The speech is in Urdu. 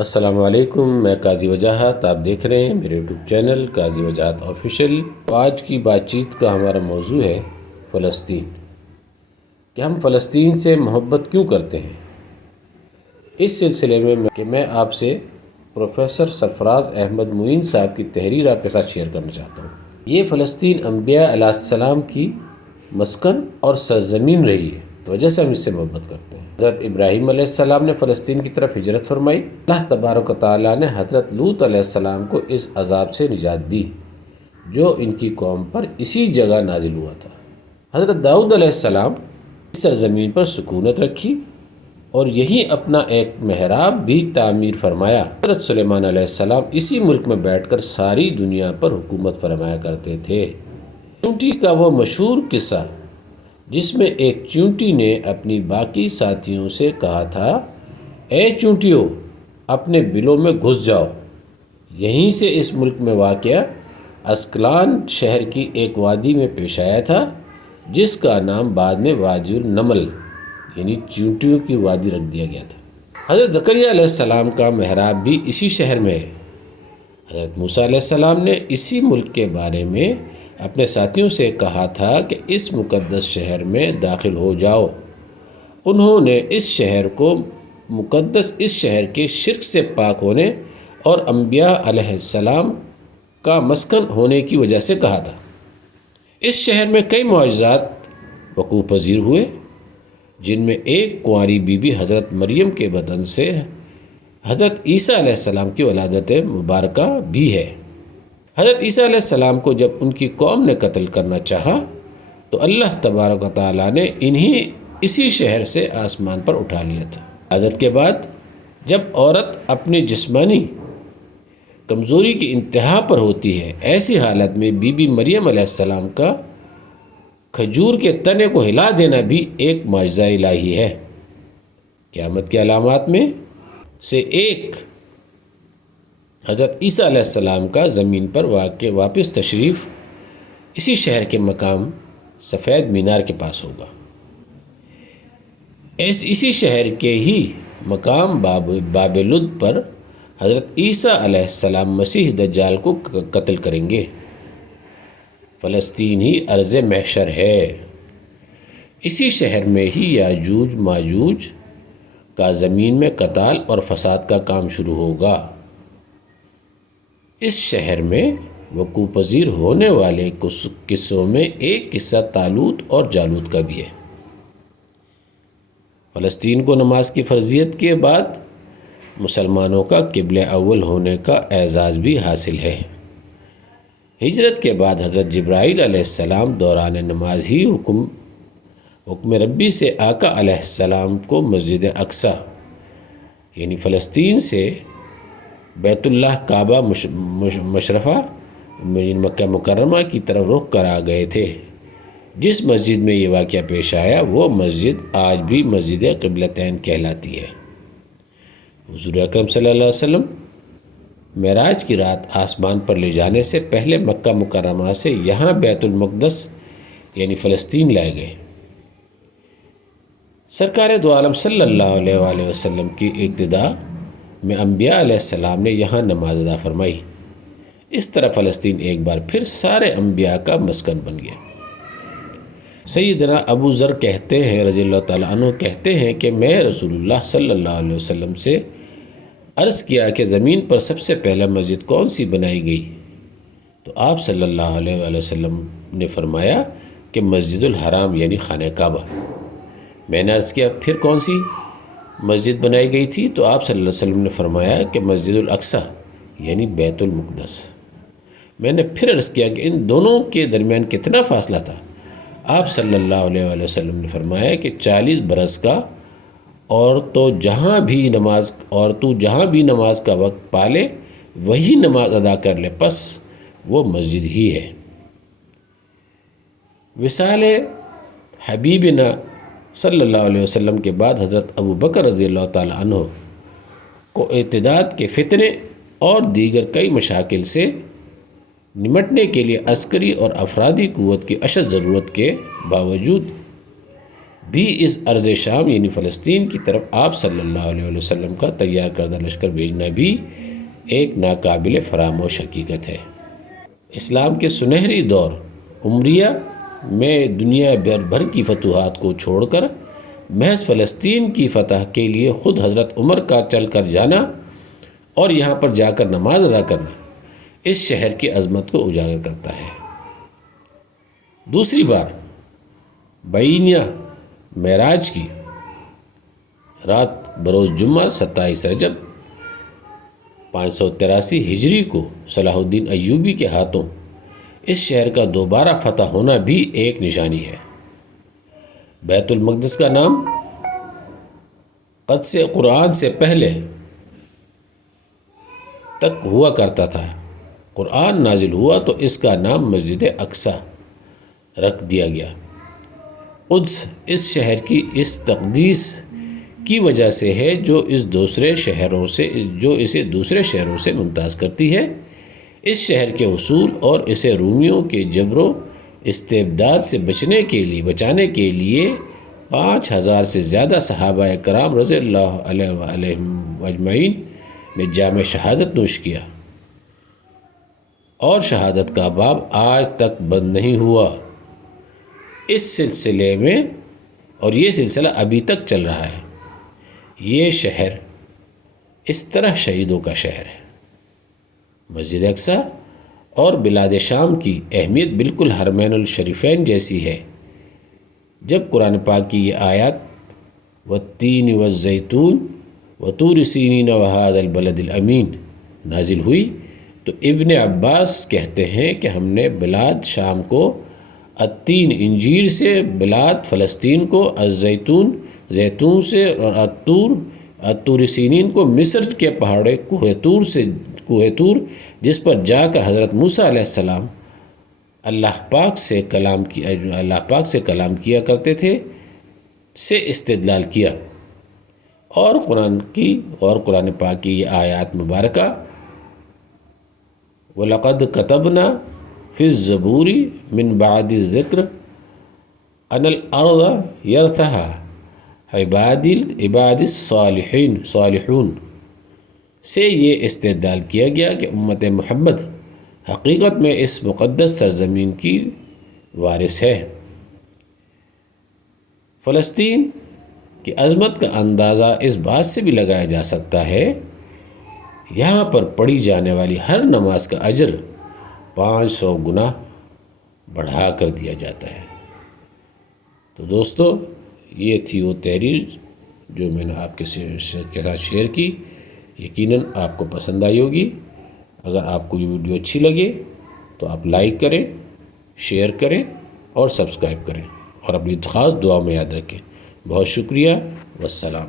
السلام علیکم، میں قاضی وجاہت، آپ دیکھ رہے ہیں میرے یوٹیوب چینل قاضی وجاہت آفیشیل۔ آج کی بات چیت کا ہمارا موضوع ہے فلسطین، کہ ہم فلسطین سے محبت کیوں کرتے ہیں۔ اس سلسلے میں آپ سے پروفیسر سرفراز احمد معین صاحب کی تحریر آپ کے ساتھ شیئر کرنا چاہتا ہوں۔ یہ فلسطین انبیاء علیہ السلام کی مسکن اور سرزمین رہی ہے، تو وجہ سے ہم اس سے محبت کرتے ہیں۔ حضرت ابراہیم علیہ السلام نے فلسطین کی طرف ہجرت فرمائی۔ اللہ تبارک و تعالیٰ نے حضرت لوط علیہ السلام کو اس عذاب سے نجات دی جو ان کی قوم پر اسی جگہ نازل ہوا تھا۔ حضرت داؤد علیہ السلام اس سرزمین پر سکونت رکھی اور یہی اپنا ایک محراب بھی تعمیر فرمایا۔ حضرت سلیمان علیہ السلام اسی ملک میں بیٹھ کر ساری دنیا پر حکومت فرمایا کرتے تھے۔ چونٹی کا وہ مشہور قصہ جس میں ایک چونٹی نے اپنی باقی ساتھیوں سے کہا تھا، اے چونٹیوں اپنے بلوں میں گھس جاؤ، یہیں سے اس ملک میں واقع اسکلان شہر کی ایک وادی میں پیش آیا تھا جس کا نام بعد میں وادی النمل یعنی چونٹیوں کی وادی رکھ دیا گیا تھا۔ حضرت زکریا علیہ السلام کا محراب بھی اسی شہر میں ہے۔ حضرت موسیٰ علیہ السلام نے اسی ملک کے بارے میں اپنے ساتھیوں سے کہا تھا کہ اس مقدس شہر میں داخل ہو جاؤ۔ انہوں نے اس شہر کو مقدس اس شہر کے شرک سے پاک ہونے اور انبیاء علیہ السلام کا مسکن ہونے کی وجہ سے کہا تھا۔ اس شہر میں کئی معجزات وقوع پذیر ہوئے، جن میں ایک کنواری بی بی حضرت مریم کے بدن سے حضرت عیسیٰ علیہ السلام کی ولادت مبارکہ بھی ہے۔ حضرت عیسیٰ علیہ السلام کو جب ان کی قوم نے قتل کرنا چاہا تو اللہ تبارک و تعالیٰ نے انہیں اسی شہر سے آسمان پر اٹھا لیا تھا۔ عادت کے بعد جب عورت اپنی جسمانی کمزوری کی انتہا پر ہوتی ہے، ایسی حالت میں بی بی مریم علیہ السلام کا کھجور کے تنے کو ہلا دینا بھی ایک معجزہ الہی ہے۔ قیامت کی علامات میں سے ایک حضرت عیسیٰ علیہ السلام کا زمین پر واپس تشریف اسی شہر کے مقام سفید مینار کے پاس ہوگا۔ اسی شہر کے ہی مقام باب لد پر حضرت عیسیٰ علیہ السلام مسیح دجال کو قتل کریں گے۔ فلسطین ہی ارض محشر ہے۔ اسی شہر میں ہی یاجوج ماجوج کا زمین میں قتال اور فساد کا کام شروع ہوگا۔ اس شہر میں وقوع پذیر ہونے والے قصوں میں ایک قصہ طالوت اور جالوت کا بھی ہے۔ فلسطین کو نماز کی فرضیت کے بعد مسلمانوں کا قبلہ اول ہونے کا اعزاز بھی حاصل ہے۔ ہجرت کے بعد حضرت جبرائیل علیہ السلام دوران نماز ہی حکم ربی سے آقا علیہ السلام کو مسجد اقصی یعنی فلسطین سے بیت اللہ کعبہ مشرفہ مکہ مکرمہ کی طرف رخ کر آ گئے تھے۔ جس مسجد میں یہ واقعہ پیش آیا وہ مسجد آج بھی مسجد قبلتین کہلاتی ہے۔ حضور اکرم صلی اللہ علیہ وسلم معراج کی رات آسمان پر لے جانے سے پہلے مکہ مکرمہ سے یہاں بیت المقدس یعنی فلسطین لائے گئے۔ سرکار دو عالم صلی اللہ علیہ وآلہ وسلم کی ابتدا میں انبیاء علیہ السلام نے یہاں نماز ادا فرمائی۔ اس طرح فلسطین ایک بار پھر سارے انبیاء کا مسکن بن گیا۔ سیدنا ابو ذر کہتے ہیں رضی اللہ تعالیٰ عنہ کہتے ہیں کہ میں رسول اللہ صلی اللہ علیہ وسلم سے عرض کیا کہ زمین پر سب سے پہلا مسجد کون سی بنائی گئی؟ تو آپ صلی اللہ علیہ وآلہ وسلم نے فرمایا کہ مسجد الحرام یعنی خانہ کعبہ۔ میں نے عرض کیا پھر کون سی مسجد بنائی گئی تھی؟ تو آپ صلی اللہ علیہ وسلم نے فرمایا کہ مسجد الاقصی یعنی بیت المقدس۔ میں نے پھر عرض کیا کہ ان دونوں کے درمیان کتنا فاصلہ تھا؟ آپ صلی اللہ علیہ وآلہ وسلم نے فرمایا کہ 40 برس کا، اور تو جہاں بھی نماز کا وقت پالے وہی نماز ادا کر لے، پس وہ مسجد ہی ہے۔ وصال حبیبنا صلی اللہ علیہ وسلم کے بعد حضرت ابو بکر رضی اللہ تعالیٰ عنہ کو ارتداد کے فتنے اور دیگر کئی مشاکل سے نمٹنے کے لیے عسکری اور افرادی قوت کی اشد ضرورت کے باوجود بھی اس ارض شام یعنی فلسطین کی طرف آپ صلی اللہ علیہ وسلم کا تیار کردہ لشکر بھیجنا بھی ایک ناقابل فراموش حقیقت ہے۔ اسلام کے سنہری دور عمریہ میں دنیا بھر کی فتوحات کو چھوڑ کر محض فلسطین کی فتح کے لیے خود حضرت عمر کا چل کر جانا اور یہاں پر جا کر نماز ادا کرنا اس شہر کی عظمت کو اجاگر کرتا ہے۔ دوسری بار بعینیہ معراج کی رات بروز جمعہ 27 رجب 583 ہجری کو صلاح الدین ایوبی کے ہاتھوں اس شہر کا دوبارہ فتح ہونا بھی ایک نشانی ہے۔ بیت المقدس کا نام قدس قرآن سے پہلے تک ہوا کرتا تھا۔ قرآن نازل ہوا تو اس کا نام مسجد اقصی رکھ دیا گیا۔ قدس اس شہر کی اس تقدیس کی وجہ سے ہے جو اسے دوسرے شہروں سے ممتاز کرتی ہے۔ اس شہر کے حصول اور اسے رومیوں کے جبر و استبداد سے بچانے کے لیے 5000 سے زیادہ صحابہ کرام رضی اللہ علیہم اجمعین نے جام شہادت نوش کیا، اور شہادت کا باب آج تک بند نہیں ہوا۔ اس سلسلے میں اور یہ سلسلہ ابھی تک چل رہا ہے۔ یہ شہر اس طرح شہیدوں کا شہر ہے۔ مسجد اقصی اور بلاد شام کی اہمیت بالکل حرمین الشریفین جیسی ہے۔ جب قرآن پاک کی یہ آیات والتین والزیتون وطور سینین وہذا البلد الامین نازل ہوئی تو ابن عباس کہتے ہیں کہ ہم نے بلاد شام کو التین انجیر سے، بلاد فلسطین کو الزیتون زیتون سے، اور الطور سینین کو مصر کے پہاڑے کوہ طور جس پر جا کر حضرت موسیٰ علیہ السلام اللہ پاک سے کلام کیا کرتے تھے سے استدلال کیا، اور قرآن پاک کی یہ آیات مبارکہ وَلَقَدْ كَتَبْنَا فِي الزَّبُورِ مِن بَعْدِ الذِّكْرِ أَنَّ الْأَرْضَ يَرِثُهَا عباد الصالحون سے یہ استدلال کیا گیا کہ امت محمد حقیقت میں اس مقدس سرزمین کی وارث ہے۔ فلسطین کی عظمت کا اندازہ اس بات سے بھی لگایا جا سکتا ہے، یہاں پر پڑھی جانے والی ہر نماز کا اجر 500 گنا بڑھا کر دیا جاتا ہے۔ تو دوستو، یہ تھی وہ تحریر جو میں نے آپ کے ساتھ شیئر کی۔ یقیناً آپ کو پسند آئی ہوگی۔ اگر آپ کو یہ ویڈیو اچھی لگے تو آپ لائک کریں، شیئر کریں اور سبسکرائب کریں، اور اپنی خاص دعا میں یاد رکھیں۔ بہت شکریہ، والسلام۔